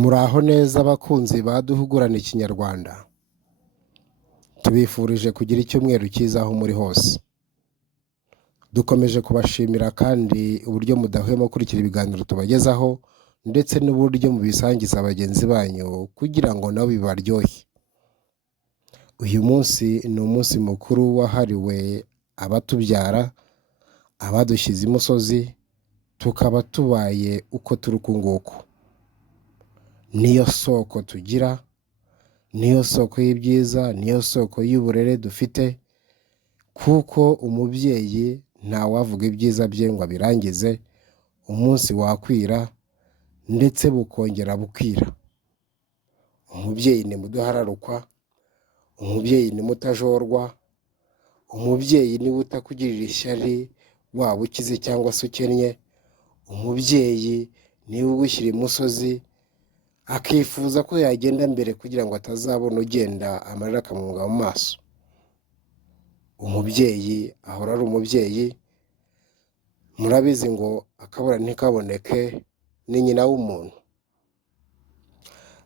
Muraho neza abakunzi baduhugurana ikinyarwanda, tubifurije kugira icyumweru cyiza aho muri hose. Dukomeje kubashimira kandi uburyo mudahwema gukurikira ibiganiro tubagezaho ndetse n'uburyo mubisangiza bagenzi banyu kugira ngo nabo bibaryohe. Uyu munsi ni umunsi mukuru wahariwe abatubyara, abadushyize imusozi, tukaba tubaye uko turi uku nguku. Niyo soko tugira, niyo soko y'ibyiza, niyo soko y'uburere dufite, kuko umubyeyi ntawavuga ibyiza bye ngo abirangize. Umunsi wakwira ndetse bukongera bukira. Umubyeyi ni mudahararukwa, umubyeyi ni mutajorwa, umubyeyi niwe utakugirira ishyari waba ukize cyangwa se ukennye. Umubyeyi niwe ugushyira imusozi akifuza ko yagenda mbere kugira ngo atazabona ugenda amarira akamunga mu maso. Umubyeyi ahora ari umubyeyi. Murabizi ngo akabura ntikaboneke ni nyina w'umuntu.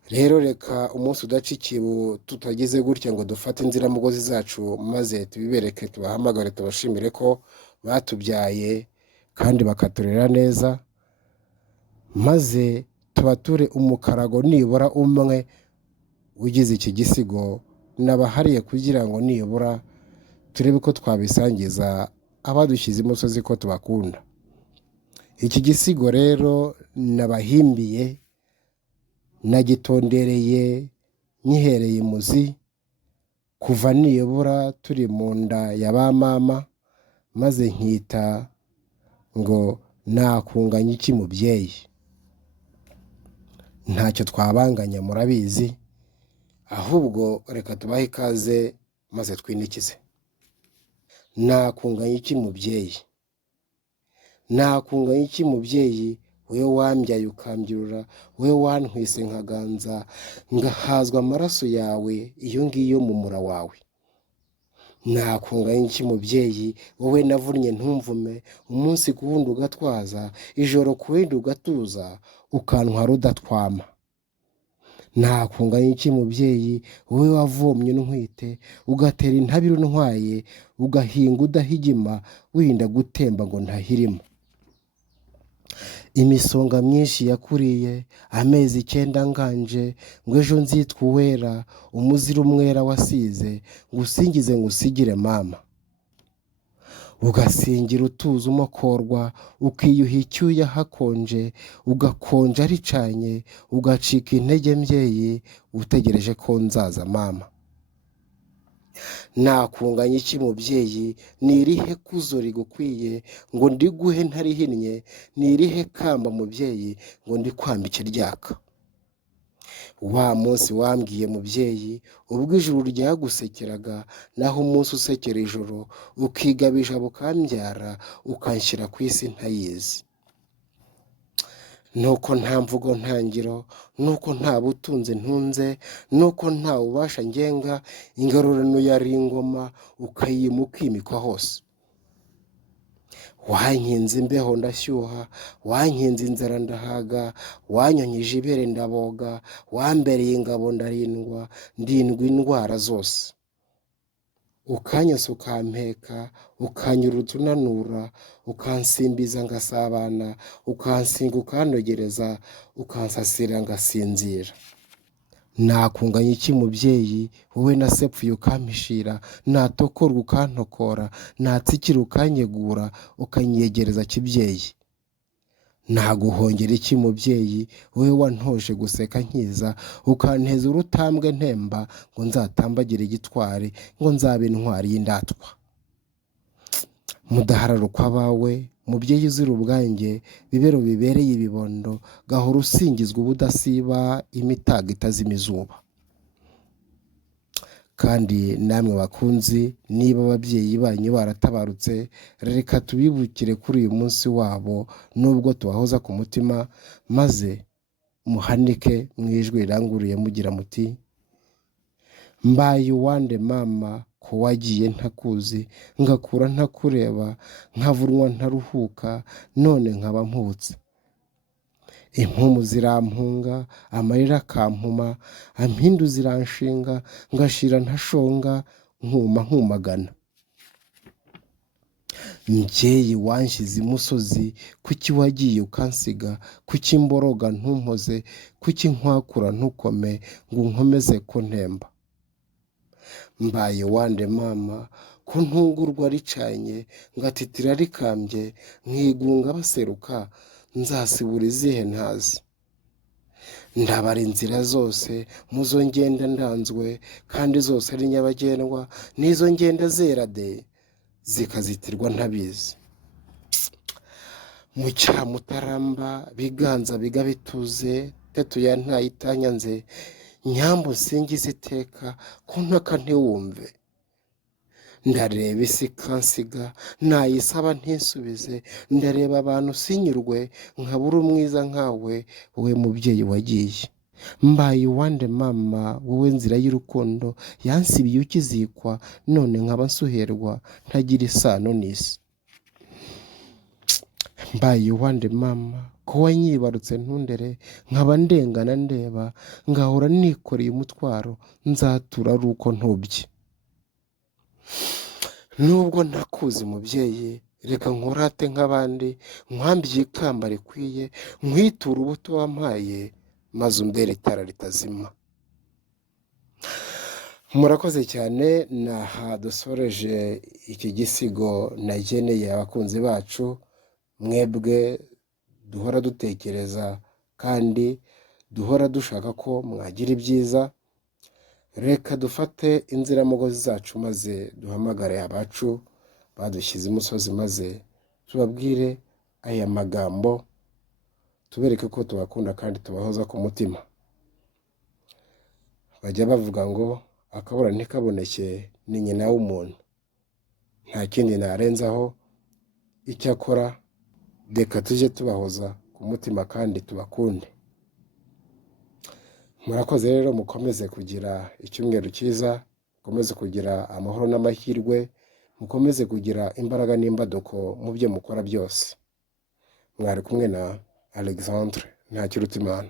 Rero reka umunsi udaca ikibu tutagize gutya ngo dufate inziramugozi zacu maze tubibereke, tubahamagare, tubashimire ko batubyaye kandi bakaturera neza, maze tubature umukarago nibura umwe ugize iki gisigo nabahariye kugira ngo nibura turebe ko twabisangiza abadushyize imusozi ko tubakunda. Iki gisigo rero nabahimbiye, nagitondereye nyihereye imuzi kuva nibura turi mu nda ya ba mama, maze nkita ngo nakunganya iki mubyeyi. Ntacyo twabanganya murabizi, ahubwo reka tubahe ikaze maze twinikize. Nakunganya iki mubyeyi, nakunganya iki mubyeyi, wowe wambyaye ukambyirura, wowe wantwise nkaganza ngahazwa amaraso yawe iyo ngiyo mu mura wawe. Nakunganya iki mubyeyi, wowe navunnye ntumvume, umunsi ku wundi ugatwaza, ijoro ku rindi ugatuza, ukantwara udatwama. Nakunganya iki mubyeyi, wowe wavomye untwite, ugatera intabire untwaye, ugahinga udahigima, wirinda gutemba ngo ntahirima. Imisonga myinshi yakuriye, amezi 9 nganje, ngo ejo nzitwa uwera, umuzira umwera wasize, ngusingize ngusigire mama. Ugasingira utuza umokorwa, ukiyuha icyuya hakonje, ugakonja ricanye, ugacika intege mbyeyi, utegereje ko nzaza mama. Nakunganya iki mubyeyi, ni irihe kuzo rigukwiye ngo ndiguhe ntarihinnye, ni irihe kamba mubyeyi ngo ndikwambike ryaka. Wa munsi wambwiye mubyeyi, ubwo ijuru ryagusekeraga, naho umunsi usekera ijoro, ukigabija bukambyara, ukanshyira ku isi ntayizi. Nuko nta mvugo ntangiro, nuko nta butunzi ntunze, nuko nta bubasha ngenga, ingarurano yari ingoma, ukayima ukimikwa hose. Wankinze imbeho ndashyuha, wankinze inzara ndahaga, wanyonyije ibere ndaboga, wambereye ingabo ndarindwa, ndindwa indwara zose. Ukanyesa ukampeka, ukanyurutsa unanura, ukansimbiza ngasabana, ukansinga ukandogereza, ukansasira ngasinzira. Nakunganya iki mubyeyi, wowe nasepfuye ukampishira, natokorwa ukantokora, natsikira ukanyegura, ukanyegereza kibyeyi. Naguhongera iki mubyeyi, wowe wantoje guseka nkiza, ukanteza urutambwe ntemba, ngo nzatambagire igitwari, ngo nzabe intwari y'indatwa. Mudahararukwa abawe, mubyeyi uzira ubwanjye, bibero bibereye ibibondo, gahora usingizwa ubudasiba, imitaga itazima izuba. Kandi namwe bakunzi, niba ababyeyi banyu baratabarutse, reka tubibukire kuri uyu munsi wabo, nubwo tubahoza ku mutima, maze muhanike mu ijwi riranguruye mugira muti: mbaye uwande mama, ko wagiye ntakuzi, ngakura ntakureba, nkavunwa ntaruhuka, none nkaba mpubutse. impumu zirampunga, amarira akampuma, impindu ziranshinga, ngashira ntashonga, nkuma nkumagana. Mbyeyi wanshyize imusozi, kuki wagiye ukansiga, kuki imboroga ntumpoze, kuki nkwakura ntukome, ngo unkomeze kuntemba. Mbaye wande mama, ko ntungurwa ricanye, ngatitira rikambye, nkigunga baseruka, nzasibura izihe ntazi. Ndabara inzira zose, muzo ngenda ndanzwe, kandi zose ari nyabagendwa, n'izo ngenda zera de, zikazitirwa ntabizi. Mu cyamutaramba, biganza biga bituze, tetuya ntayitanyanze, nyambo singize iteka, ko ntaka ntiwumve. Ndareba isi ikansiga, nayisaba ntisubize, ndareba abantu sinyurwe, nkabura umwiza nkawe, wowe mubyeyi wagiye. Mbaye uwande mama, wowe nzira y'urukundo, yansibiye ukizikwa, none nkaba nsuherwa, ntagira isano n'isi. Mbaye uwande mama, ko wanyibarutse ntundere, nkaba ndengana ndeba, ngahora nikoreye umutwaro, nzatura ari uko ntubye. Nubwo ntakuzi mubyeyi, reka nkurate nk'abandi, nkwambye ikamba rikwiye, nkwiture ubuto wampaye, maze umbere itara ritazima. Murakoze cyane, naha dusoreje iki gisigo nageneye abakunzi bacu, mwebwe duhora dutekereza kandi duhora dushaka ko mwagira ibyiza. Reka dufate inziramugozi zacu maze duhamagare abacu badushyize imusozi, maze tubabwire aya magambo, tubereke ko tubakunda kandi tubahoza ku mutima. Bajya bavuga ngo akabura ntikaboneke ni nyina w'umuntu. Nta kindi narenzaho, icyakora reka tujye tubahoza ku mutima kandi tubakunde. Murakoze rero, mukomeze kugira icyumweru cyiza, mukomeze kugira amahoro n'amahirwe, mukomeze kugira imbaraga n'imbaduko mu byo mukora byose. Mwari kumwe na Alexandre Ntakirutimana.